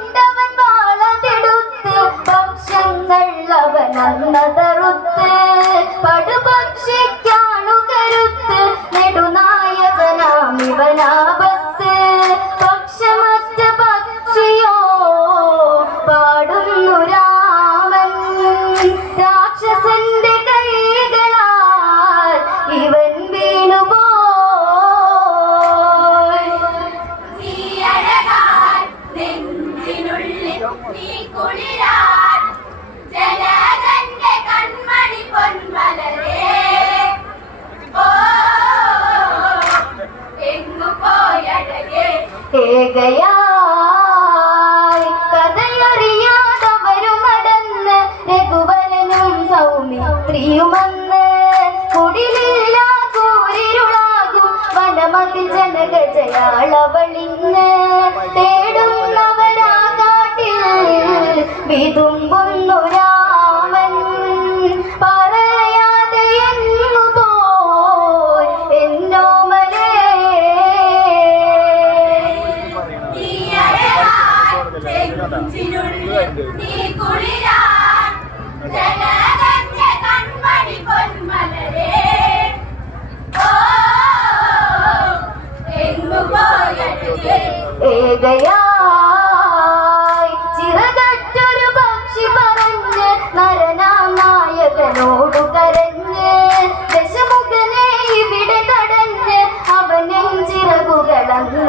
കണ്ടവൻ വാളതെടുത്ത് പക്ഷങ്ങൾ അവൻ അന്നതറുത്ത്. പടുപക്ഷിക്കാണു കരുത്ത് നെടുനായകനാം ഇവനാ. സൗമിത്രിയുമെന്ന്. കുടിലില്ല കൂരിരുളാകും വനമതി ജനകജയാളവളിന്ന്. വിതുമ്പുന്നു രാമൻ. പറയാതെ എന്നു പോൽ എന്നോമലേ നീ കുളിരാൻ ജനകന്യ കൺമണി പൊന്മലരേ ഏതയാ রাহুল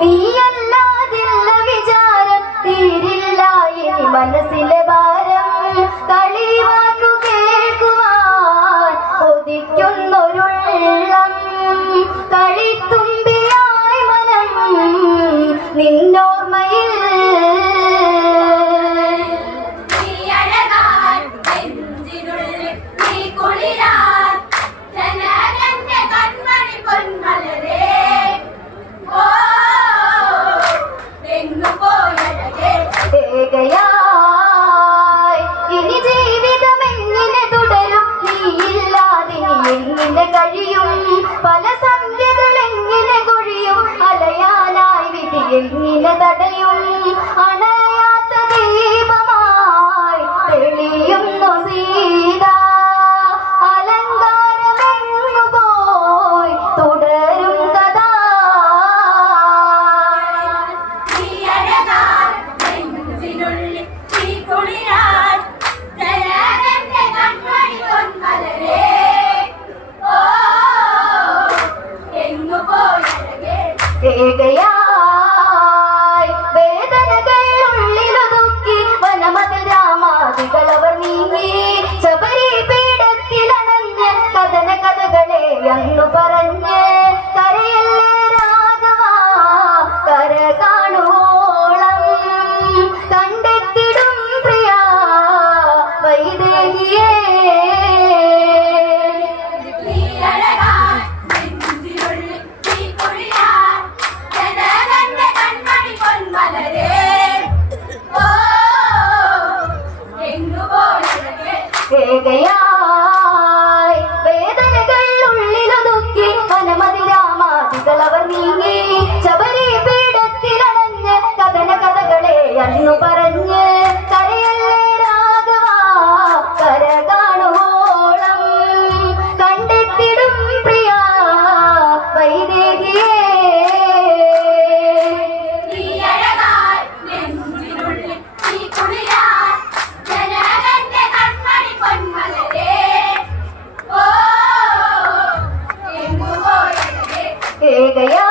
നീയല്ലാതില്ല വിചാരം തീരില്ല ഇനി മനസ്സിലെ ধন্যবাদ 给个呀